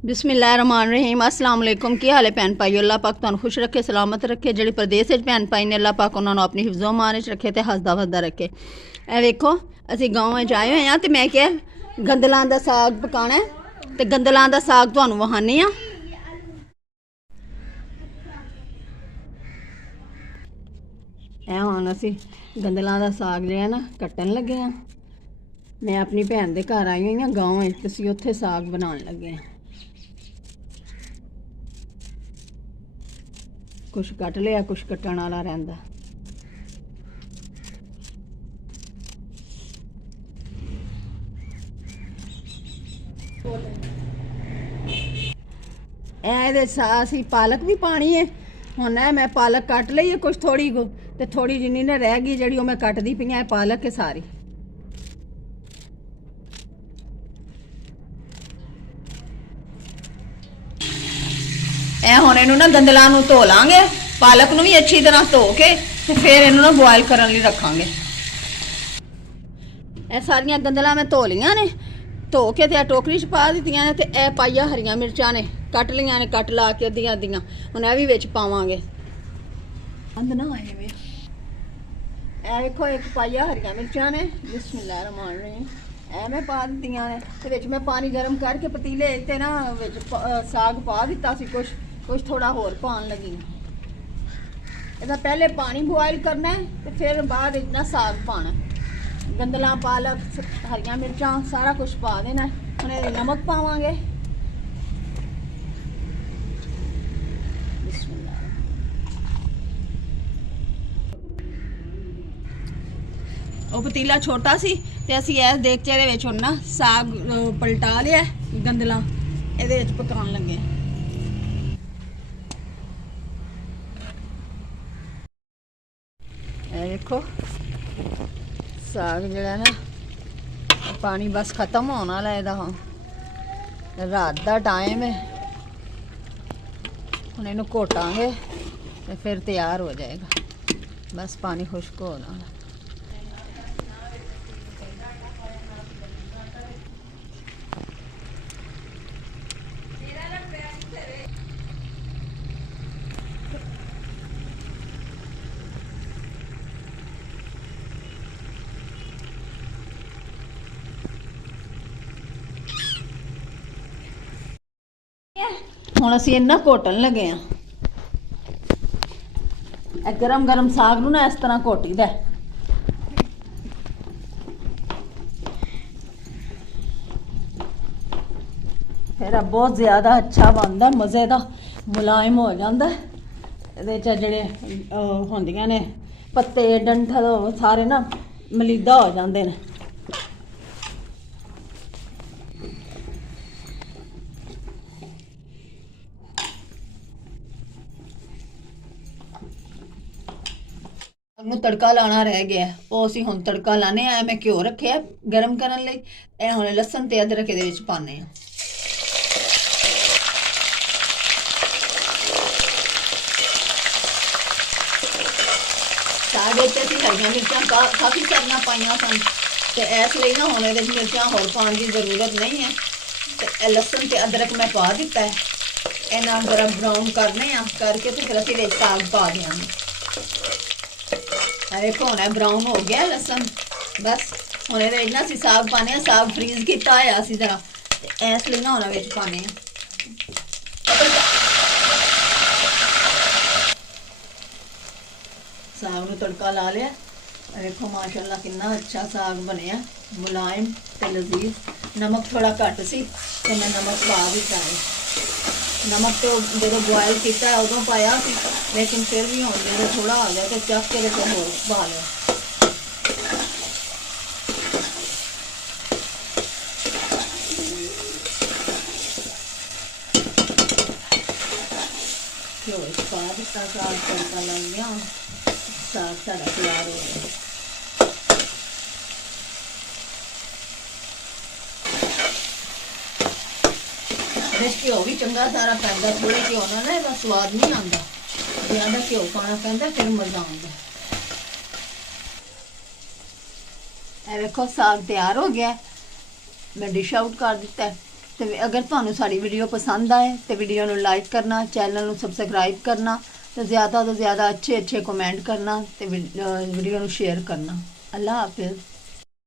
बिस्मिल्लाहिर्रहमानिर्रहीम अस्सलाम वालेकुम। की हाल है भैन भाई? अल्लाह पाक तुहानू खुश रखे, सलामत रखे। जिहड़े प्रदेश भैन भाई ने अल्लाह पाक उन्होंने अपनी हिफ्ज़ो मान च रखे तो हसदा वसदा रखे। ए वेखो असी गाँव च आए हुए हैं तो मैं क्या गंदलां दा साग पकाना है तो गंदलां दा साग तुहानू वहानी हाँ। हुण असी गंदलां दा साग जिहड़ा ना कट्टन लगे हाँ। मैं अपनी भैन दे घर आई हुई हाँ गाँव च, असी उत्थे साग बनाउण लगे हाँ। कुछ कट लिया, कुछ कट्टण वाला रहिंदा। असी पालक भी पानी है। हुण मैं पालक कट ली है कुछ थोड़ी तो थोड़ी जिन्नी ने रह गई जी मैं कटदी पई है। पालक है सारी। हुण इनू ना गंदलां नू धो लांगे, पालक नू भी अच्छी तरह धो के ते फिर इनू ना बॉयल करन लई रखांगे। ਇਹ ਸਾਰੀਆਂ ਗੰਦਲਾਂ मैं धो लिया ने, धो के ते टोकरी च पा दित्तियां ने ते ए पाइया हरियां मिर्चां ने कट लियां ने, कट ला के अद्धियां अद्धियां हुण ए भी विच पावांगे। बंद ना आए वे ए वेखो एक पाइया हरियां मिर्चां ने। बिस्मिल्लाहिर्रहमानिर्रहीम ए मैं पा दित्तियां ने ते विच मैं पानी गर्म करके पतीले ते ना विच साग पा दित्ता सी। कुछ थोड़ा होर पाउण लगी। ਇਹਦਾ पहले पानी बॉयल करना है तो फिर बाद इतना साग पाना। गंदला पालक हरियां मिर्चां सारा कुछ पा देना है। हुण ये नमक पावांगे। ਉਹ ਪਤੀਲਾ छोटा सी ਤੇ ਅਸੀਂ ਇਸ ਦੇਗਚੇ ਦੇ ਵਿੱਚ ਹੁਣ ਨਾ ਸਾਗ ਪਲਟਾ ਲਿਆ ਗੰਦਲਾ ਇਹਦੇ ਵਿੱਚ ਪਕਾਉਣ ਲੱਗੇ। देखो साग जड़ा ना पानी बस खत्म होने वाला है। हाँ रात का टाइम है, हम इनू घोटांगे तो फिर तैयार हो जाएगा। बस पानी खुश्क होना। ਹੁਣ ਅਸੀਂ ਇਹਨਾਂ ਘੋਟਣ ਲੱਗੇ ਆ। ਇਹ ਗਰਮ ਗਰਮ ਸਾਗ ਨੂੰ ਨਾ ਇਸ ਤਰ੍ਹਾਂ ਘੋਟੀਦਾ। ਫਿਰ ਬਹੁਤ ਜ਼ਿਆਦਾ ਅੱਛਾ ਬਣਦਾ, ਮਜ਼ੇ ਦਾ ਮੁਲਾਇਮ ਹੋ ਜਾਂਦਾ। ਇਹਦੇ ਚ ਜਿਹੜੇ ਹੁੰਦੀਆਂ ਨੇ ਪੱਤੇ ਡੰਠਲ ਸਾਰੇ ਨਾ ਮਲੀਦਾ ਹੋ ਜਾਂਦੇ ਨੇ। ਨੂੰ ਤੜਕਾ ਲਾਣਾ ਰਹਿ ਗਿਆ, ਉਹ ਅਸੀਂ ਹੁਣ ਤੜਕਾ ਲਾਣੇ ਆ। ਮੈਂ ਘਿਓ ਰੱਖਿਆ ਗਰਮ ਕਰਨ ਲਈ। ਇਹ ਹੁਣ ਲਸਣ ਤੇ ਅਦਰਕ ਇਹਦੇ ਵਿੱਚ ਪਾਣੇ ਆ। ਸਾਗ ਵਿੱਚ ਅਸੀਂ ਹਰੀਆਂ ਮਿਰਚਾਂ ਕਾਫੀ ਸਾਰੀਆਂ ਪਾਈਆਂ ਸਨ ਤੇ ਇਸ ਲਈ ਨਾ ਹੁਣ ਇਹਦੇ ਵਿੱਚ ਮਿਰਚਾਂ ਹੋਰ ਪਾਉਣ ਦੀ ਜ਼ਰੂਰਤ ਨਹੀਂ ਹੈ। ਤੇ ਇਹ ਲਸਣ ਤੇ ਅਦਰਕ ਮੈਂ ਪਾ ਦਿੱਤਾ ਹੈ। ਇਹਨਾਂ ਗਰਮ ਬਰਾਊਨ ਕਰਨੇ ਆ ਕਰਕੇ ਤੇ ਫਿਰ ਅਸੀਂ ਵਿੱਚ ਸਾਗ ਪਾ ਦਿਆਂਗੇ। देखो होना ब्राउन हो गया लसन। बस होने दे इतना सी साग पाने। साग फ्रीज किया है असी जरा इसलिए ना होना विच पाने। साग नूं तड़का ला लिया। देखो माशाल्लाह कितना अच्छा साग बनया, मुलायम ते लजीज। नमक थोड़ा घट सी तो मैं नमक पा दिता है। नमक तो जो बॉयल किया उदों पाया सी, लेकिन फिर भी हम जो थोड़ा आ गया तो चख के फिर होर पा लिया। घ्यो पा दिता, साग तड़का लग गया, साग सारा तैयार हो गया। घ्यो भी चंगा सारा पैदा, थोड़े घ्यो ना ना स्वाद नहीं आता। ज़्यादा घ्यो पाना पैंदा फिर मज़ा आता। देखो साग तैयार हो गया। मैं डिश आउट कर दिता है। ਤੇ ਅਗਰ ਤੁਹਾਨੂੰ ਸਾਡੀ ਵੀਡੀਓ ਪਸੰਦ ਆਏ ਤੇ ਵੀਡੀਓ ਨੂੰ ਲਾਈਕ ਕਰਨਾ, ਚੈਨਲ ਨੂੰ ਸਬਸਕ੍ਰਾਈਬ ਕਰਨਾ ਤੇ ਜ਼ਿਆਦਾ ਤੋਂ ਜ਼ਿਆਦਾ ਅੱਛੇ ਕਮੈਂਟ ਕਰਨਾ ਤੇ ਵੀਡੀਓ ਨੂੰ ਸ਼ੇਅਰ ਕਰਨਾ। ਅੱਲਾ ਹਾਫਿਜ਼।